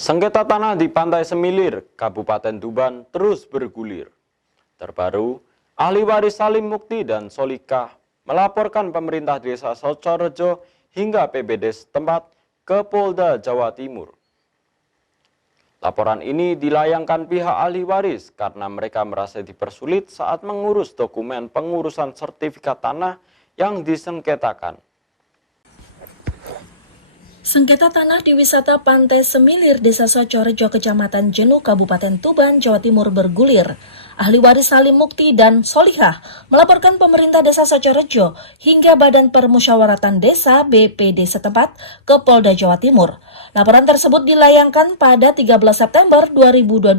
Sengketa tanah di Pantai Semilir, Kabupaten Tuban terus bergulir. Terbaru, ahli waris Salim Mukti dan Solikah melaporkan pemerintah desa Socorejo hingga PBD setempat ke Polda Jawa Timur. Laporan ini dilayangkan pihak ahli waris karena mereka merasa dipersulit saat mengurus dokumen pengurusan sertifikat tanah yang disengketakan. Sengketa tanah di wisata Pantai Semilir, Desa Socorejo, Kecamatan Jenu, Kabupaten Tuban, Jawa Timur bergulir. Ahli waris Salim Mukti dan Solikah melaporkan pemerintah Desa Socorejo hingga Badan Permusyawaratan Desa BPD setempat ke Polda Jawa Timur. Laporan tersebut dilayangkan pada 13 September 2022.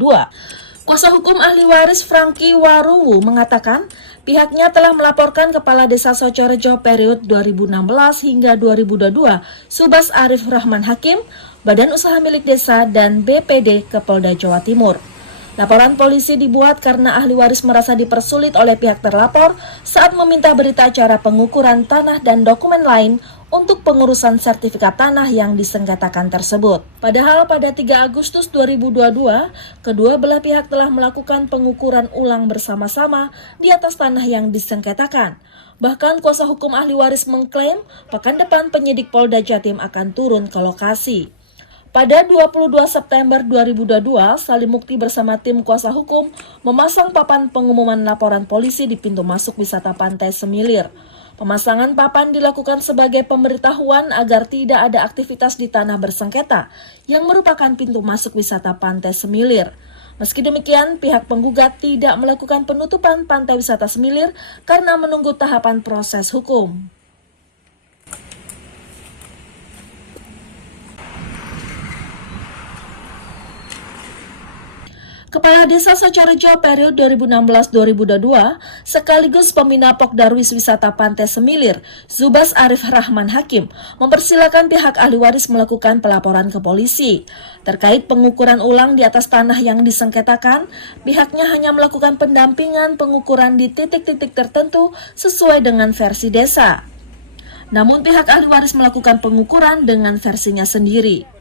Kuasa hukum ahli waris Franky Waruwu mengatakan pihaknya telah melaporkan Kepala Desa Socorejo periode 2016 hingga 2022, Subas Arif Rahman Hakim, Badan Usaha Milik Desa, dan BPD ke Polda Jawa Timur. Laporan polisi dibuat karena ahli waris merasa dipersulit oleh pihak terlapor saat meminta berita acara pengukuran tanah dan dokumen lain untuk pengurusan sertifikat tanah yang disengketakan tersebut. Padahal pada 3 Agustus 2022, kedua belah pihak telah melakukan pengukuran ulang bersama-sama di atas tanah yang disengketakan. Bahkan kuasa hukum ahli waris mengklaim pekan depan penyidik Polda Jatim akan turun ke lokasi. Pada 22 September 2022, Salim Mukti bersama tim kuasa hukum memasang papan pengumuman laporan polisi di pintu masuk wisata Pantai Semilir. Pemasangan papan dilakukan sebagai pemberitahuan agar tidak ada aktivitas di tanah bersengketa yang merupakan pintu masuk wisata Pantai Semilir. Meski demikian, pihak penggugat tidak melakukan penutupan Pantai Wisata Semilir karena menunggu tahapan proses hukum. Kepala Desa Socorejo periode 2016-2022 sekaligus pembina Pokdarwis Wisata Pantai Semilir, Subas Arif Rahman Hakim, mempersilakan pihak ahli waris melakukan pelaporan ke polisi. Terkait pengukuran ulang di atas tanah yang disengketakan, pihaknya hanya melakukan pendampingan pengukuran di titik-titik tertentu sesuai dengan versi desa. Namun pihak ahli waris melakukan pengukuran dengan versinya sendiri.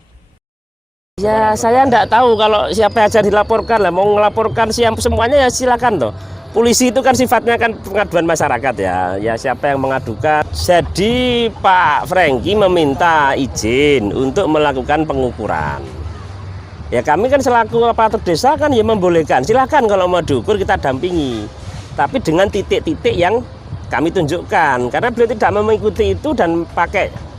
Ya, saya enggak tahu kalau siapa aja dilaporkan lah, mau ngelaporkan semuanya ya silakan toh. Polisi itu kan sifatnya kan pengaduan masyarakat ya. Ya siapa yang mengadukan. Jadi Pak Franky meminta izin untuk melakukan pengukuran. Ya kami kan selaku aparatur desa kan ya membolehkan. Silakan kalau mau diukur kita dampingi. Tapi dengan titik-titik yang kami tunjukkan. Karena beliau tidak mengikuti itu dan pakai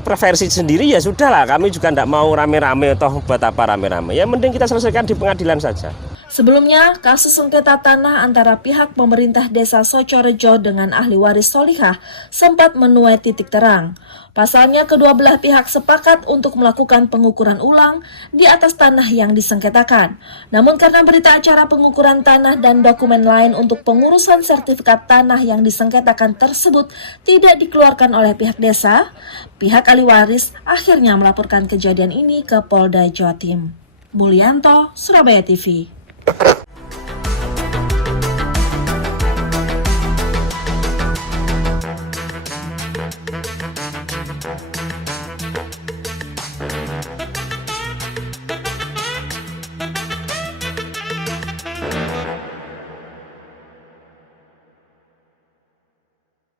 preferensi sendiri ya sudahlah, kami juga tidak mau rame-rame toh buat apa rame-rame, ya mending kita selesaikan di pengadilan saja. Sebelumnya, kasus sengketa tanah antara pihak pemerintah Desa Socorejo dengan ahli waris Solikah sempat menuai titik terang. Pasalnya, kedua belah pihak sepakat untuk melakukan pengukuran ulang di atas tanah yang disengketakan. Namun karena berita acara pengukuran tanah dan dokumen lain untuk pengurusan sertifikat tanah yang disengketakan tersebut tidak dikeluarkan oleh pihak desa, pihak ahli waris akhirnya melaporkan kejadian ini ke Polda Jatim. Mulyanto, Surabaya TV.